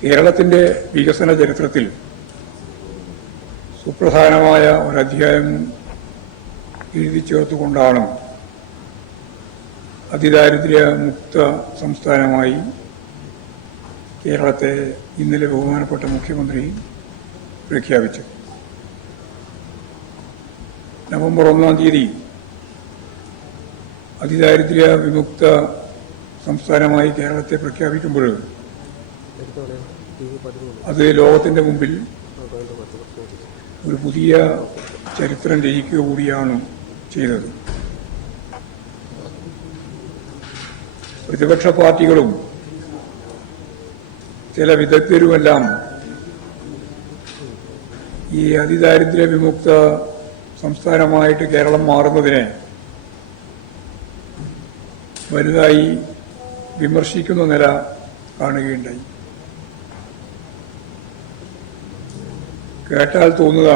കേരളത്തിന്റെ വികസന ചരിത്രത്തിൽ സുപ്രധാനമായ ഒരധ്യായം എഴുതി ചേർത്തുകൊണ്ടാണ് അതിദാരിദ്ര്യ മുക്ത സംസ്ഥാനമായി കേരളത്തെ ഇന്നലെ ബഹുമാനപ്പെട്ട മുഖ്യമന്ത്രി പ്രഖ്യാപിച്ചു. നവംബർ 1-ാം തീയതി അതിദാരിദ്ര്യ വിമുക്ത സംസ്ഥാനമായി കേരളത്തെ പ്രഖ്യാപിക്കുമ്പോൾ അത് ലോകത്തിന്റെ മുമ്പിൽ ഒരു പുതിയ ചരിത്രം രചിക്കുക കൂടിയാണ് ചെയ്തത്. പ്രതിപക്ഷ പാർട്ടികളും ചില വിദഗ്ധരുമെല്ലാം ഈ അതിദാരിദ്ര്യ വിമുക്ത സംസ്ഥാനമായിട്ട് കേരളം മാറുന്നതിനെ വലുതായി വിമർശിക്കുന്ന നില കാണുകയുണ്ടായി. കേട്ടാൽ തോന്നുക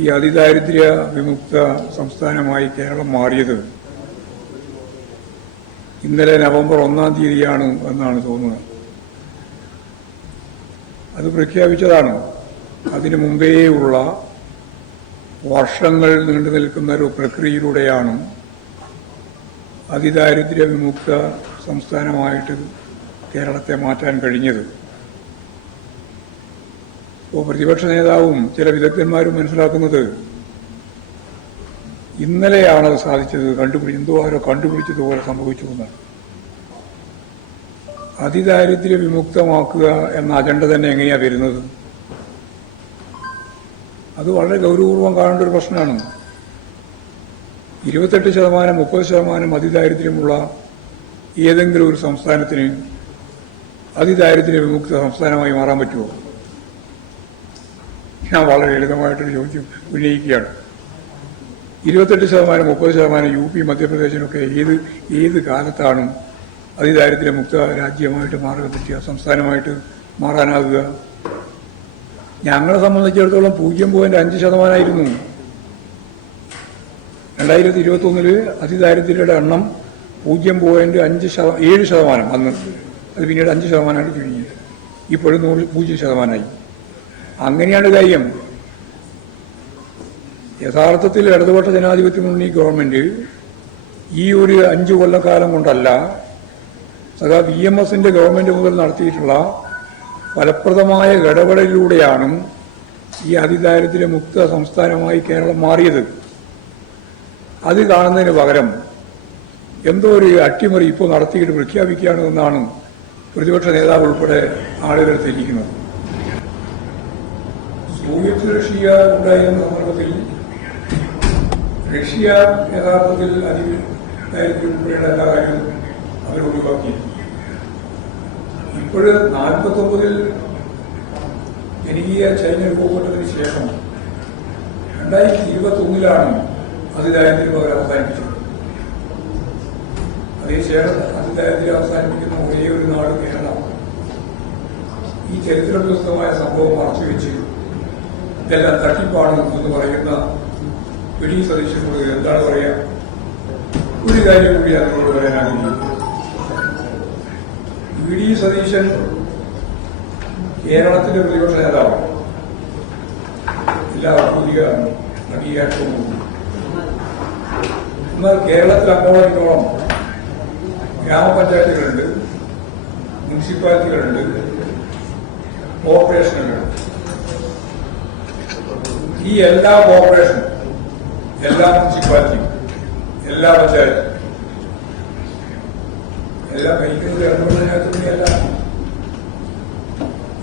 ഈ അതിദാരിദ്ര്യ വിമുക്ത സംസ്ഥാനമായി കേരളം മാറിയത് ഇന്നലെ നവംബർ 1-ാം തീയതിയാണ് എന്നാണ് തോന്നുന്നത്. അത് പ്രഖ്യാപിച്ചതാണ്. അതിനു മുമ്പേ ഉള്ള വർഷങ്ങൾ നീണ്ടു നിൽക്കുന്ന ഒരു പ്രക്രിയയിലൂടെയാണ് അതിദാരിദ്ര്യ വിമുക്ത സംസ്ഥാനമായിട്ട് കേരളത്തെ മാറ്റാൻ കഴിഞ്ഞത്. ഇപ്പോൾ പ്രതിപക്ഷ നേതാവും ചില വിദഗ്ധന്മാരും മനസ്സിലാക്കുന്നത് ഇന്നലെയാണ് അത് സാധിച്ചത്, എന്തോ ആരോ കണ്ടുപിടിച്ചതുപോലെ സംഭവിച്ചു എന്നാണ്. അതിദാരിദ്ര്യ വിമുക്തമാക്കുക എന്ന അജണ്ട തന്നെ എങ്ങനെയാണ് വരുന്നത്? അത് വളരെ ഗൗരവപൂർവ്വം കാണേണ്ട ഒരു പ്രശ്നമാണ്. 28%, 30% അതിദാരിദ്ര്യമുള്ള ഏതെങ്കിലും ഒരു സംസ്ഥാനത്തിന് അതിദാരിദ്ര്യ വിമുക്ത സംസ്ഥാനമായി മാറാൻ പറ്റുമോ? ഞാൻ വളരെ ലളിതമായിട്ടൊരു ചോദ്യം ഉന്നയിക്കുകയാണ്. 28%, 30% UP, മധ്യപ്രദേശിനൊക്കെ ഏത് കാലത്താണ് അതിദാരിദ്ര്യമുക്ത രാജ്യമായിട്ട് മാറാൻ പറ്റുക, സംസ്ഥാനമായിട്ട് മാറാനാകുക? ഞങ്ങളെ സംബന്ധിച്ചിടത്തോളം 0.5% 2021 അതിദാരിദ്ര്യരുടെ എണ്ണം 0.7% അന്ന്. അത് പിന്നീട് 5% ചുരുങ്ങി. ഇപ്പോഴും 0% അങ്ങനെയാണ് കാര്യം. യഥാർത്ഥത്തിൽ ഇടതുപക്ഷ ജനാധിപത്യ മുന്നണി ഗവൺമെന്റ് ഈ ഒരു 5 കൊല്ലക്കാലം കൊണ്ടല്ല, സഖാ VMSന്റെ ഗവൺമെന്റ് മുതൽ നടത്തിയിട്ടുള്ള ഫലപ്രദമായ ഇടപെടലിലൂടെയാണ് ഈ അതിദാരിദ്ര്യ മുക്ത സംസ്ഥാനമായി കേരളം മാറിയത്. അത് കാണുന്നതിന് പകരം എന്തോ ഒരു അട്ടിമറി ഇപ്പോൾ നടത്തിയിട്ട് പ്രഖ്യാപിക്കുകയാണ് എന്നാണ് പ്രതിപക്ഷ നേതാവ് ഉൾപ്പെടെ ആളുകൾ തിരിക്കുന്നത്. സോവിയറ്റ് റഷ്യ ഉണ്ടായിരുന്ന സന്ദർഭത്തിൽ റഷ്യ യഥാർത്ഥത്തിൽ അതിദാരിദ്ര്യം ഉൾപ്പെടെയുള്ള എല്ലാ കാര്യവും അവർ ഒഴിവാക്കി. ഇപ്പോഴ് 49 ജനകീയ ചൈന രൂപപ്പെട്ടതിന് ശേഷം 2021 അതിദാരിദ്ര്യം അവർ അവസാനിപ്പിച്ചത്. അതിനുശേഷം അതിദാരിദ്ര്യം അവസാനിപ്പിക്കുന്ന ഒരേ ഒരു നാട് കേരളം. ഈ ചരിത്രപ്രസിദ്ധമായ സംഭവം മറച്ചുവെച്ച് ഇതെല്ലാം തട്ടിപ്പാണ് എന്ന് പറയുന്ന വി ഡി സതീശനോട് എന്താണ് പറയുക? ഒരു കാര്യം കൂടി അതിനോട് പറയാനാകില്ല. വി ഡി സതീശൻ കേരളത്തിന്റെ പ്രതിപക്ഷ നേതാവാണ്. എല്ലാ ഔദ്യോഗിക അംഗീകാരവും. എന്നാൽ കേരളത്തിൽ അങ്ങോളം ഗ്രാമപഞ്ചായത്തുകളുണ്ട്, മുനിസിപ്പാലിറ്റികളുണ്ട്, കോർപ്പറേഷനുകളുണ്ട്. ഈ എല്ലാ കോർപ്പറേഷനും, എല്ലാ മുനിസിപ്പാലിറ്റിയും, എല്ലാ പഞ്ചായത്തും എല്ലാം ഭരിക്കുന്നത് ഇടതുപക്ഷത്തിനെയല്ല.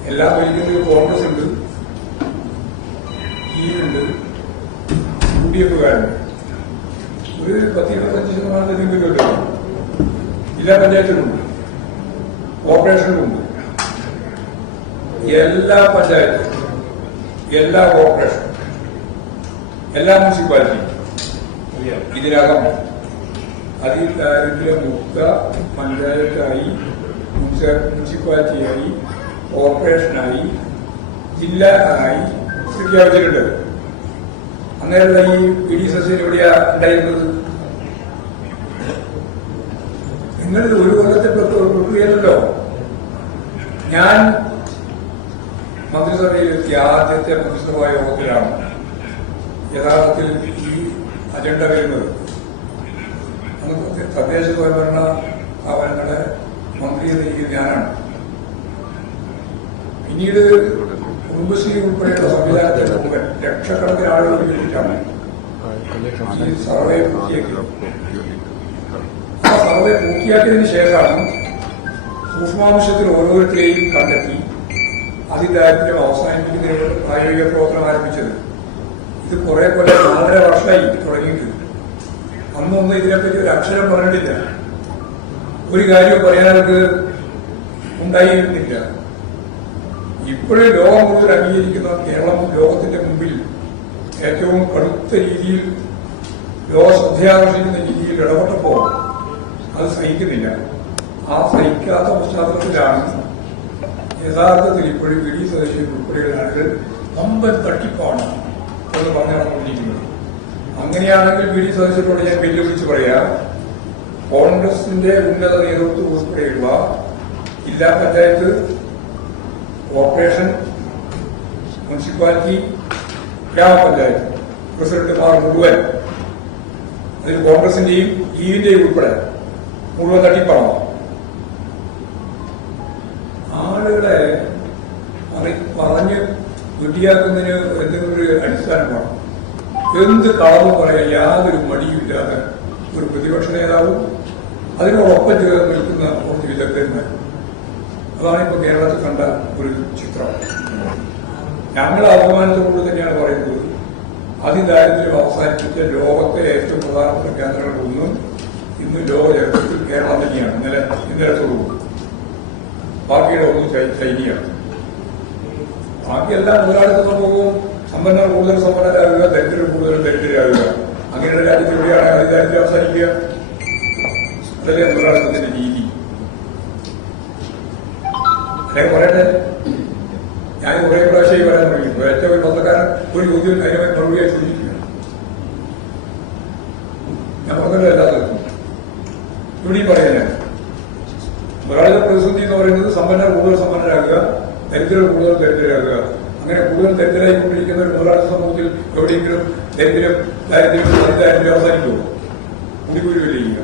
എല്ലാം ഭരിക്കുന്നത് കോൺഗ്രസ് ഉണ്ട്, ഉണ്ട്, UDFകാരുണ്ട്. ഒരു 10-25% നിങ്ങൾക്ക് ജില്ലാ പഞ്ചായത്തിലുണ്ട്, കോർപ്പറേഷനിലുണ്ട്. എല്ലാ പഞ്ചായത്തും, എല്ലാ കോർപ്പറേഷനും, എല്ലാ മുനിസിപ്പാലിറ്റിയും ഇതിനകം അതിദാരിദ്ര്യ മുക്ത പഞ്ചായത്തായി, മുനിസിപ്പാലിറ്റിയായി, കോർപ്പറേഷനായി, ജില്ലയായി പ്രഖ്യാപിച്ചിട്ടുണ്ട്. അങ്ങനെയുള്ള ഈ വി ഡി സതീശൻ എവിടെയാ ഉണ്ടായിരുന്നത്? നിങ്ങളിത് ഒരു കൊല്ലത്തെ പ്രക്രിയയല്ലോ. ഞാൻ മന്ത്രിസഭയിലെത്തിയ ആദ്യത്തെ മന്ത്രിസഭാ യോഗത്തിലാണ് യഥാർത്ഥത്തിൽ ഈ അജണ്ട വരുന്നത്. അന്ന് തദ്ദേശ സ്വയംഭരണ സ്ഥാപനങ്ങളുടെ മന്ത്രി എന്ന രീതിയിൽ ഞാനാണ്. പിന്നീട് കുടുംബശ്രീ ഉൾപ്പെടെയുള്ള സംവിധാനത്തെ മുമ്പ് ലക്ഷക്കണക്കിന് ആളുകൾ വേണ്ടിയിട്ടാണ് ഈ സർവേ പൂർത്തിയാക്കിയത്. ആ സർവേ പൂർത്തിയാക്കിയതിന് ശേഷമാണ് സൂക്ഷ്മാംശത്തിൽ ഓരോരുത്തരെയും കണ്ടെത്തി അതിദാരിദ്ര്യം അവസാനിപ്പിക്കുന്നതിനുള്ള പ്രായോഗിക പ്രവർത്തനം ആരംഭിച്ചത്. ഇത് കുറെ കൊല്ലം 4.5 വർഷമായി തുടങ്ങിയിട്ട്. അന്നൊന്നും ഇതിനെപ്പറ്റി ഒരു അക്ഷരം പറഞ്ഞിട്ടില്ല. ഒരു കാര്യം പറയാനവർക്ക് ഉണ്ടായിരുന്നില്ല. ഇപ്പോഴും ലോകം മുഴുവൻ അംഗീകരിക്കുന്ന കേരളം ലോകത്തിന്റെ മുമ്പിൽ ഏറ്റവും കടുത്ത രീതിയിൽ ലോക ശ്രദ്ധയാകർഷിക്കുന്ന രീതിയിൽ ഇടപെട്ടപ്പോൾ അത് സഹിക്കുന്നില്ല. ആ സഹിക്കാത്ത പശ്ചാത്തലത്തിലാണ് യഥാർത്ഥത്തിൽ ഇപ്പോഴും വി ഡി സതീശൻ ഉൾപ്പെടെയുള്ള ആളുകൾ വമ്പൻ തട്ടിപ്പാണ് എന്ന് പറഞ്ഞു നടന്നുകൊണ്ടിരിക്കുന്നത്. അങ്ങനെയാണെങ്കിൽ വി ഡി സതീശനോട് ഞാൻ വെല്ലുവിളിച്ച് പറയാം, കോൺഗ്രസിന്റെ ഉന്നത നേതൃത്വം ഉൾപ്പെടെയുള്ള ജില്ലാ പഞ്ചായത്ത്, കോർപ്പറേഷൻ, മുനിസിപ്പാലിറ്റി, ഗ്രാമപഞ്ചായത്ത് പ്രസിഡന്റുമാർ മുഴുവൻ, അതിൽ കോൺഗ്രസിന്റെയും ലീഗിന്റെയും ഉൾപ്പെടെ മുഴുവൻ തട്ടിപ്പാണ്. ആളുകളെ പറഞ്ഞ് വെട്ടിയാക്കുന്നതിന് എന്തെങ്കിലും ഒരു അടിസ്ഥാനമാണ്. എന്ത് കളവും പറയാൻ യാതൊരു മടിയുമില്ലാതെ ഒരു പ്രതിപക്ഷ നേതാവും അതിനോടൊപ്പം ചേർന്ന് നിൽക്കുന്ന കുറച്ച് വിദഗ്ധന്മാർ. അതാണ് ഇപ്പൊ കേരളത്തിൽ കണ്ട ഒരു ചിത്രം. ഞങ്ങൾ അഭിമാനത്തോട് തന്നെയാണ് പറയുന്നത്, അതിദാരിദ്ര്യം അവസാനിപ്പിച്ച ലോകത്തെ ഏറ്റവും പ്രധാനപ്പെട്ട കേന്ദ്രങ്ങളൊന്നും ഇന്ന് ലോക ചരിത്രത്തിൽ കേരളം തന്നെയാണ്. ഇന്നലത്തോടു ബാക്കിയുടെ ഒന്നും ചൈനയാണ്. ബാക്കിയെല്ലാം മുതലാളിത്തം പോകും. സമ്പന്നർ കൂടുതൽ സമ്പന്നരാകുക, ദരിദ്രർ കൂടുതൽ ദരിദ്രരാകുക. അങ്ങനെയുള്ള രാജ്യത്ത് എവിടെയാണ് അതിദാരിദ്ര്യം അവസാനിക്കുക? അതല്ലേ മുതലാളിത്തത്തിന്റെ രീതി. അല്ലെങ്കിൽ പറയട്ടെ, ഞാൻ കുറെ പ്രാവശ്യമായി പറയാൻ തുടങ്ങി. ഏറ്റവും ഒരു പത്രക്കാരൻ ഒരു ചോദ്യം അതിനെ മറുപടിയായി ചോദിക്കുകയാണ്. ഞാൻ പറഞ്ഞല്ലോ എല്ലാത്തും ഇവിടെയും പറയാനാണ്. മുതലാളിത്ത പ്രതിസന്ധി എന്ന് പറയുന്നത് സമ്പന്നർ കൂടുതൽ സമ്പന്നരാകുക, ദരിദ്രർ കൂടുതൽ ദരിദ്രരാകുക. അങ്ങനെ കൂടുതൽ ദരിദ്രരായിക്കൊണ്ടിരിക്കുന്ന ഒരു മുതലാളിത്ത സമൂഹത്തിൽ എവിടെയെങ്കിലും ദാരിദ്ര്യം അവസാനിക്കുമോ? കുടിക്കൂലിയില്ല ചെയ്യുക.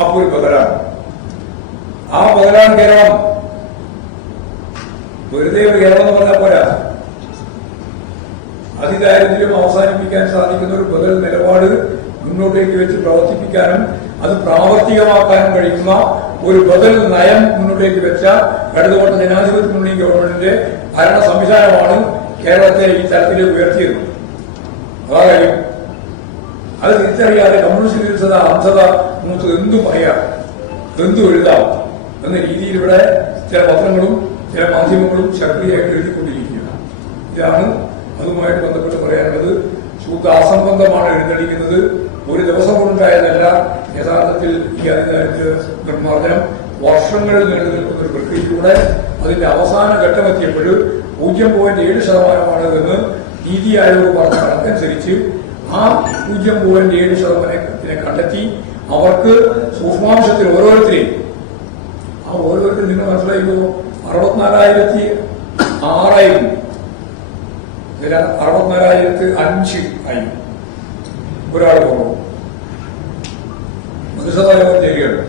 അപ്പൊ ഒരു ബദലാണ്. ആ ബദലാണ് കേരളം. വെറുതെ ഒരു കേരളം എന്ന് പറഞ്ഞാൽ പോരാ. അതിദാരിദ്ര്യം അവസാനിപ്പിക്കാൻ സാധിക്കുന്ന ഒരു ബദൽ നിലപാട് മുന്നോട്ടേക്ക് വെച്ച് പ്രവർത്തിപ്പിക്കാനും അത് പ്രാവർത്തികമാക്കാനും കഴിയുന്ന ഒരു ബദൽ നയം മുന്നോട്ടേക്ക് വെച്ച ഇടതുപക്ഷ ജനാധിപത്യ മുന്നണി ഗവൺമെന്റിന്റെ ഭരണ സംവിധാനമാണ് കേരളത്തെ ഈ തരത്തിലേക്ക് ഉയർത്തിയത്. അതാ കാര്യം. അത് തിരിച്ചറിയാതെ കമ്മ്യൂണിസ്റ്റ് വിരുദ്ധത, അന്ധത, മൂത്ത് എന്തും പറയാം, എന്തും എഴുതാം എന്ന രീതിയിൽ ഇവിടെ ചില പത്രങ്ങളും ചില മാധ്യമങ്ങളും ശക്തിയായിട്ട് എഴുതിക്കൊണ്ടിരിക്കുകയാണ്. ഇതാണ് അതുമായിട്ട് ബന്ധപ്പെട്ട് പറയാനുള്ളത്. ശുദ്ധ അസംബന്ധമാണ് എഴുന്നള്ളിക്കുന്നത്. ഒരു ദിവസം കൊണ്ടുണ്ടായതല്ല. യഥാർത്ഥത്തിൽ ഈ അതിദാരിദ്ര്യ നിർമ്മാർജ്ജനം വർഷങ്ങളിൽ നീണ്ടു നിൽക്കുന്ന ഒരു പ്രക്രിയയിലൂടെ അതിന്റെ അവസാന ഘട്ടമെത്തിയപ്പോൾ 0.7% എന്ന് നീതി ആയോഗ് പറഞ്ഞ കണക്കനുസരിച്ച് ആ 0.7% കണ്ടെത്തി അവർക്ക് സൂക്ഷ്മാംശത്തിൽ ഓരോരുത്തരെയും നിങ്ങൾ മനസ്സിലായിക്കോ 64,006 ഇതിൽ 64,005 ആയി ഒരാൾ കുറവ്. മന്ത്രിസഭാ യോഗം ചേരുകയാണ്.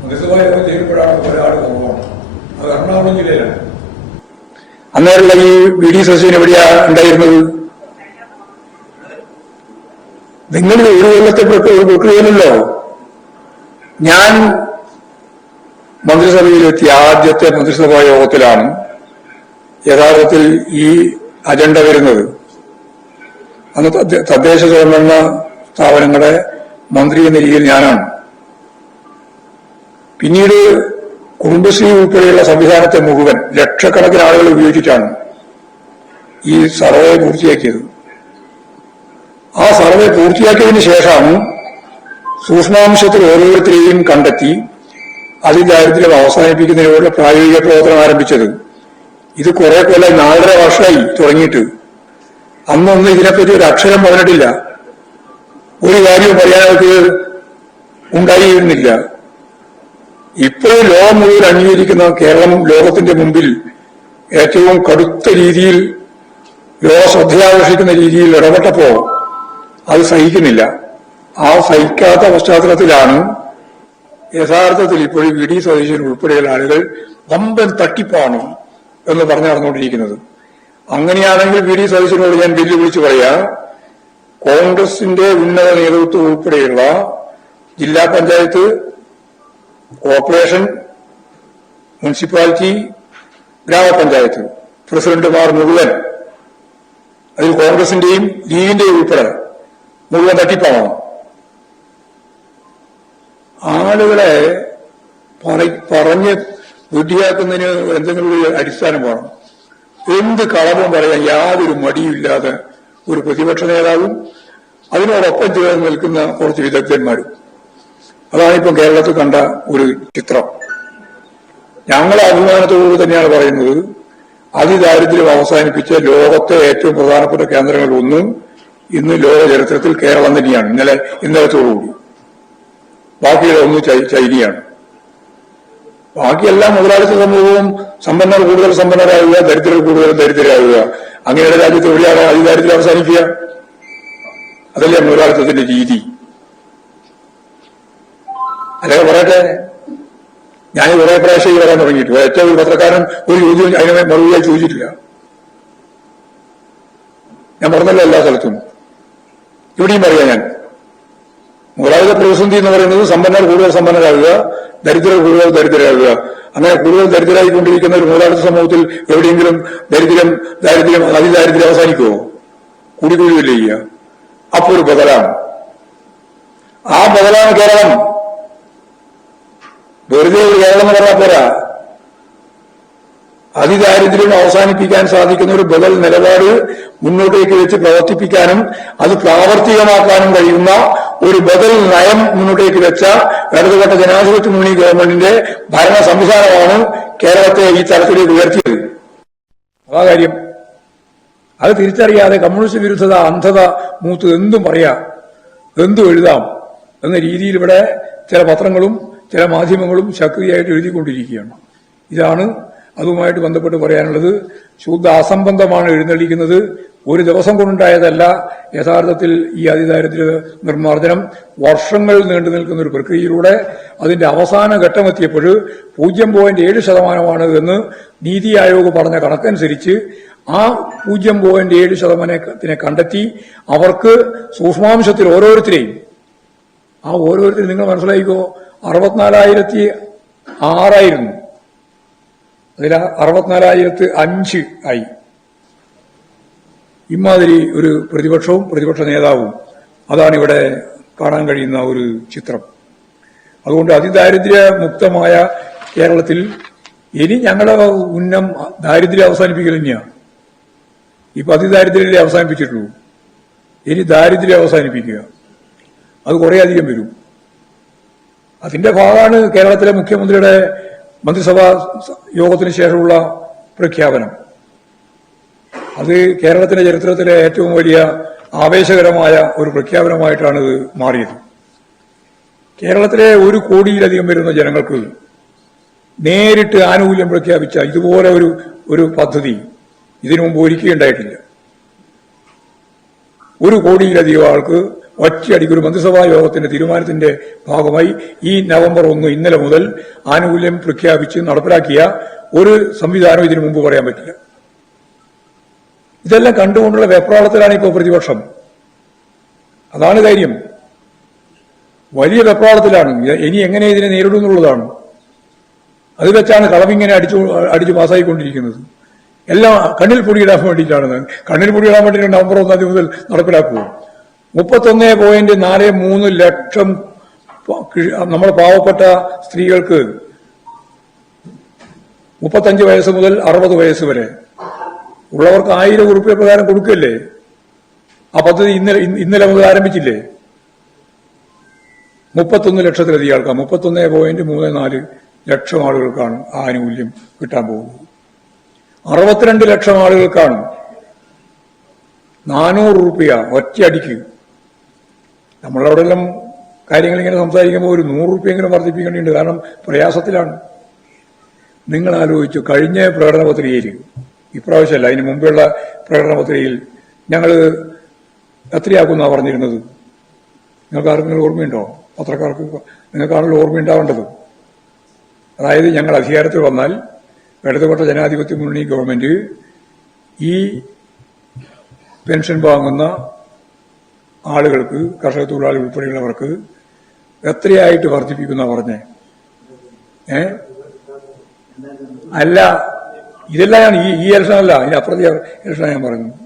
മന്ത്രിസഭാ യോഗം ചേരുമ്പോഴാണ് ഒരാൾ കുറവാണ്. അത് എറണാകുളം ജില്ലയിലാണ്. അന്നേരമുള്ള ഈ വി ഡി സതീശൻ എവിടെയാ ഉണ്ടായിരുന്നത്? നിങ്ങൾ ഒരു കൊല്ലത്തെ പ്രക്രിയയിലല്ലോ. ഞാൻ മന്ത്രിസഭയിലെത്തിയ ആദ്യത്തെ മന്ത്രിസഭാ യോഗത്തിലാണ് യഥാർത്ഥത്തിൽ ഈ അജണ്ട വരുന്നത്. അന്ന് തദ്ദേശ സ്വയംഭരണ സ്ഥാപനങ്ങളുടെ മന്ത്രി എന്ന രീതിയിൽ ഞാനാണ്. പിന്നീട് കുടുംബശ്രീ ഉൾപ്പെടെയുള്ള സംവിധാനത്തെ മുഴുവൻ ലക്ഷക്കണക്കിന് ആളുകൾ ഉപയോഗിച്ചിട്ടാണ് ഈ സർവേ പൂർത്തിയാക്കിയത്. ആ സർവേ പൂർത്തിയാക്കിയതിനു ശേഷമാണ് സൂക്ഷ്മാംശത്തിൽ ഓരോരുത്തരെയും കണ്ടെത്തി അതിദാരിദ്ര്യം അവസാനിപ്പിക്കുന്നതിനുള്ള പ്രായോഗിക പ്രവർത്തനം ആരംഭിച്ചത്. ഇത് കുറെ കൊല്ലം 4.5 വർഷമായി തുടങ്ങിയിട്ട്. അന്നൊന്നും ഇതിനെപ്പറ്റി ഒരു അക്ഷരം പറഞ്ഞിട്ടില്ല. ഒരു കാര്യവും പറയാനവർക്ക് ഉണ്ടായിരുന്നില്ല. ഇപ്പോഴും ലോകം മുഴുവൻ അംഗീകരിക്കുന്ന കേരളം ലോകത്തിന്റെ മുമ്പിൽ ഏറ്റവും കടുത്ത രീതിയിൽ ലോക ശ്രദ്ധയാകർഷിക്കുന്ന രീതിയിൽ ഇടപെട്ടപ്പോ അത് സഹിക്കുന്നില്ല. ആ സഹിക്കാത്ത പശ്ചാത്തലത്തിലാണ് യഥാർത്ഥത്തിൽ ഇപ്പോഴും വി ഡി സതീശൻ ഉൾപ്പെടെയുള്ള ആളുകൾ വമ്പൻ തട്ടിപ്പാണ് എന്ന് പറഞ്ഞു നടന്നുകൊണ്ടിരിക്കുന്നത്. അങ്ങനെയാണെങ്കിൽ വി ഡി സതീശനോട് ഞാൻ വെല്ലുവിളിച്ച് പറയാ, കോൺഗ്രസിന്റെ ഉന്നത നേതൃത്വം ഉൾപ്പെടെയുള്ള ജില്ലാ പഞ്ചായത്ത്, കോർപ്പറേഷൻ, മുനിസിപ്പാലിറ്റി, ഗ്രാമപഞ്ചായത്ത് പ്രസിഡന്റുമാർ മുഴുവൻ, അതിൽ കോൺഗ്രസിന്റെയും ലീഗിന്റെയും ഉൾപ്പെടെ മുഴുവൻ തട്ടിപ്പാണ്. ആളുകളെ പറഞ്ഞ് വിഡ്ഢിയാക്കുന്നതിന് എന്തെങ്കിലും ഒരു അടിസ്ഥാനം വേണം. എന്ത് കളവും പറയാൻ യാതൊരു മടിയുമില്ലാതെ ഒരു പ്രതിപക്ഷ നേതാവും അതിനോടൊപ്പം ചേർന്ന് നിൽക്കുന്ന കുറച്ച് വിദഗ്ധന്മാരും. അതാണിപ്പം കേരളത്തിൽ കണ്ട ഒരു ചിത്രം. ഞങ്ങളെ അഭിമാനത്തോടുകൂടി തന്നെയാണ് പറയുന്നത്, അതിദാരിദ്ര്യം അവസാനിപ്പിച്ച ലോകത്തെ ഏറ്റവും പ്രധാനപ്പെട്ട കേന്ദ്രങ്ങളിൽ ഒന്നും ഇന്ന് ലോക ചരിത്രത്തിൽ കേരളം തന്നെയാണ്. ഇന്നലത്തോടുകൂടി ബാക്കിയുള്ള ഒന്ന് ചൈനയാണ്. ബാക്കിയെല്ലാം മുതലാളിത്ത സമൂഹവും സമ്പന്നർ കൂടുതൽ സമ്പന്നരാകുക, ദരിദ്രർ കൂടുതൽ ദരിദ്രരാകുക. അങ്ങനെയുള്ള രാജ്യത്ത് എവിടെയാണ് അതിദാരിദ്ര്യം അവസാനിക്കുക? അതല്ലേ മുതലാളിത്തത്തിന്റെ രീതി. അല്ലെങ്കിൽ പറയട്ടെ, ഞാൻ കുറെ പ്രാവശ്യം വരാൻ തുടങ്ങിയിട്ട് ഏറ്റവും ഒരു പത്രക്കാരൻ ഒരു ചോദ്യം അതിനെ മറുപടിയായി ചോദിച്ചിട്ടില്ല. ഞാൻ പറഞ്ഞല്ലോ എല്ലാ സ്ഥലത്തും. ഇവിടെയും പറയാം ഞാൻ, മുതലാളിത്ത പ്രതിസന്ധി എന്ന് പറയുന്നത് സമ്പന്നർ കൂടുതൽ സമ്പന്നരാകുക, ദരിദ്രർ കൂടുതൽ ദരിദ്രരാകുക. അങ്ങനെ കൂടുതൽ ദരിദ്രരായിക്കൊണ്ടിരിക്കുന്ന ഒരു മുതലാളിത്ത സമൂഹത്തിൽ എവിടെയെങ്കിലും അതിദാരിദ്ര്യം അവസാനിക്കുമോ? കൂടിക്കൂടിയല്ലേ ചെയ്യുക. അപ്പൊ ഒരു ബദലാണ്. ആ ബദലാണ് കേരളം. വെറുതെ ഒരു കേരളം എന്ന് പറഞ്ഞാൽ പോരാ, അതിദാരിദ്ര്യം അവസാനിപ്പിക്കാൻ സാധിക്കുന്ന ഒരു ബദൽ നിലപാട് മുന്നോട്ടേക്ക് വെച്ച് പ്രവർത്തിപ്പിക്കാനും അത് പ്രാവർത്തികമാക്കാനും കഴിയുന്ന ഒരു ബദൽ നയം മുന്നോട്ടേക്ക് വെച്ച ഇടതുപക്ഷ ജനാധിപത്യ മുന്നണി ഗവൺമെന്റിന്റെ ഭരണ സംവിധാനമാണ് കേരളത്തെ ഈ തലത്തിലേക്ക് ഉയർത്തിയത്. ആ കാര്യം അത് തിരിച്ചറിയാതെ കമ്മ്യൂണിസ്റ്റ് വിരുദ്ധത, അന്ധത മൂത്ത് എന്തും പറയാം, എന്തും എഴുതാം എന്ന രീതിയിൽ ഇവിടെ ചില പത്രങ്ങളും ചില മാധ്യമങ്ങളും സക്രിയമായിട്ട് എഴുതിക്കൊണ്ടിരിക്കുകയാണ്. ഇതാണ് അതുമായിട്ട് ബന്ധപ്പെട്ട് പറയാനുള്ളത്. ശുദ്ധ അസംബന്ധമാണ് എഴുന്നള്ളിക്കുന്നത്. ഒരു ദിവസം കൊണ്ടുണ്ടായതല്ല. യഥാർത്ഥത്തിൽ ഈ അതിദാരിദ്ര്യ നിർമ്മാർജ്ജനം വർഷങ്ങൾ നീണ്ടു നിൽക്കുന്ന ഒരു പ്രക്രിയയിലൂടെ അതിന്റെ അവസാന ഘട്ടമെത്തിയപ്പോൾ 0.7% എന്ന് നീതി ആയോഗ് പറഞ്ഞ കണക്കനുസരിച്ച് ആ 0.7% കണ്ടെത്തി അവർക്ക് സൂക്ഷ്മാംശത്തിൽ ഓരോരുത്തരെയും നിങ്ങൾ മനസ്സിലായിക്കോ, 64,006 അതിൽ 64,005 ആയി. ഇമാതിരി ഒരു പ്രതിപക്ഷവും പ്രതിപക്ഷ നേതാവും. അതാണ് ഇവിടെ കാണാൻ കഴിയുന്ന ഒരു ചിത്രം. അതുകൊണ്ട് അതിദാരിദ്ര്യ മുക്തമായ കേരളത്തിൽ ഇനി ഞങ്ങളുടെ ഉന്നം ദാരിദ്ര്യം അവസാനിപ്പിക്കൽ തന്നെയാണ്. ഇപ്പൊ അതിദാരിദ്ര്യത്തെ അവസാനിപ്പിച്ചിട്ടുള്ളൂ. ഇനി ദാരിദ്ര്യം അവസാനിപ്പിക്കുക. അത് കുറേ അധികം വരും. അതിന്റെ ഭാഗമാണ് കേരളത്തിലെ മുഖ്യമന്ത്രിയുടെ മന്ത്രിസഭാ യോഗത്തിന് ശേഷമുള്ള പ്രഖ്യാപനം. അത് കേരളത്തിന്റെ ചരിത്രത്തിലെ ഏറ്റവും വലിയ ആവേശകരമായ ഒരു പ്രഖ്യാപനമായിട്ടാണ് ഇത് മാറിയത്. കേരളത്തിലെ 1 കോടിയിലധികം വരുന്ന ജനങ്ങൾക്ക് നേരിട്ട് ആനുകൂല്യം പ്രഖ്യാപിച്ച ഇതുപോലെ ഒരു പദ്ധതി ഇതിനു മുമ്പ് ഒരിക്കലുണ്ടായിട്ടില്ല. 1 കോടിയിലധികം ആൾക്ക് ഒറ്റയടിക്ക് ഒരു മന്ത്രിസഭാ യോഗത്തിന്റെ തീരുമാനത്തിന്റെ ഭാഗമായി ഈ നവംബർ 1 ഇന്നലെ മുതൽ ആനുകൂല്യം പ്രഖ്യാപിച്ച് നടപ്പിലാക്കിയ ഒരു സംവിധാനം ഇതിനു മുമ്പ് പറയാൻ പറ്റില്ല. ഇതെല്ലാം കണ്ടുകൊണ്ടുള്ള വെപ്രാളത്തിലാണ് ഇപ്പോൾ പ്രതിപക്ഷം. അതാണ് കാര്യം. വലിയ വെപ്രാളത്തിലാണ്. ഇനി എങ്ങനെ ഇതിനെ നേരിടുന്നുള്ളതാണ്. അത് വെച്ചാണ് കളവിങ്ങനെ അടിച്ചു പാസ്സായിക്കൊണ്ടിരിക്കുന്നത്. എല്ലാം കണ്ണിൽ പൊടിയിടാൻ വേണ്ടിയിട്ടാണ്. കണ്ണിൽ പൊടിയിടാൻ വേണ്ടിയിട്ട് നവംബർ 1 മുതൽ നടപ്പിലാക്കുമോ? 31.43 ലക്ഷം നമ്മുടെ പാവപ്പെട്ട സ്ത്രീകൾക്ക് 35 വയസ്സ് മുതൽ 60 വയസ്സ് വരെ ഉള്ളവർക്ക് 1000 ഉറുപ്പിക പ്രകാരം കൊടുക്കല്ലേ? ആ പദ്ധതി ഇന്നലെ മുതൽ ആരംഭിച്ചില്ലേ? 31 ലക്ഷത്തിലധികം ആൾക്കാർ, 31.34 ലക്ഷം ആളുകൾക്കാണ് ആ ആനുകൂല്യം കിട്ടാൻ പോകുന്നത്. 62 ലക്ഷം ആളുകൾക്കാണ് 400 ഉറുപ്പിക ഒറ്റയടിക്ക്. നമ്മളവിടെ എല്ലാം കാര്യങ്ങൾ ഇങ്ങനെ സംസാരിക്കുമ്പോൾ ഒരു 100 രൂപയെങ്കിലും വർദ്ധിപ്പിക്കേണ്ടിയുണ്ട്. കാരണം പ്രയാസത്തിലാണ്. നിങ്ങൾ ആലോചിച്ചു, കഴിഞ്ഞ പ്രകടന പത്രികയിൽ, ഇപ്രാവശ്യമല്ല അതിന് മുമ്പുള്ള പ്രകടന പത്രികയിൽ ഞങ്ങൾ എത്രയാക്കുമെന്നാണ് പറഞ്ഞിരുന്നത്? നിങ്ങൾക്ക് ആർക്കെങ്കിലും ഓർമ്മയുണ്ടോ? പത്രക്കാർക്ക് നിങ്ങൾക്കാണല്ലോ ഓർമ്മയുണ്ടാവേണ്ടത്. അതായത് ഞങ്ങൾ അധികാരത്തിൽ വന്നാൽ ഇടതുപക്ഷ ജനാധിപത്യ മുന്നണി ഗവൺമെന്റ് ഈ പെൻഷൻ വാങ്ങുന്ന ആളുകൾക്ക്, കർഷക തൊഴിലാളി ഉൾപ്പെടെയുള്ളവർക്ക് എത്രയായിട്ട് വർദ്ധിപ്പിക്കുന്ന പറഞ്ഞേ? അല്ല, ഇതെല്ലാം ഞാൻ ഈ ഇലക്ഷനല്ല, ഇതിനപ്പുറത്തെ ഇലക്ഷനാണ് ഞാൻ പറയുന്നത്.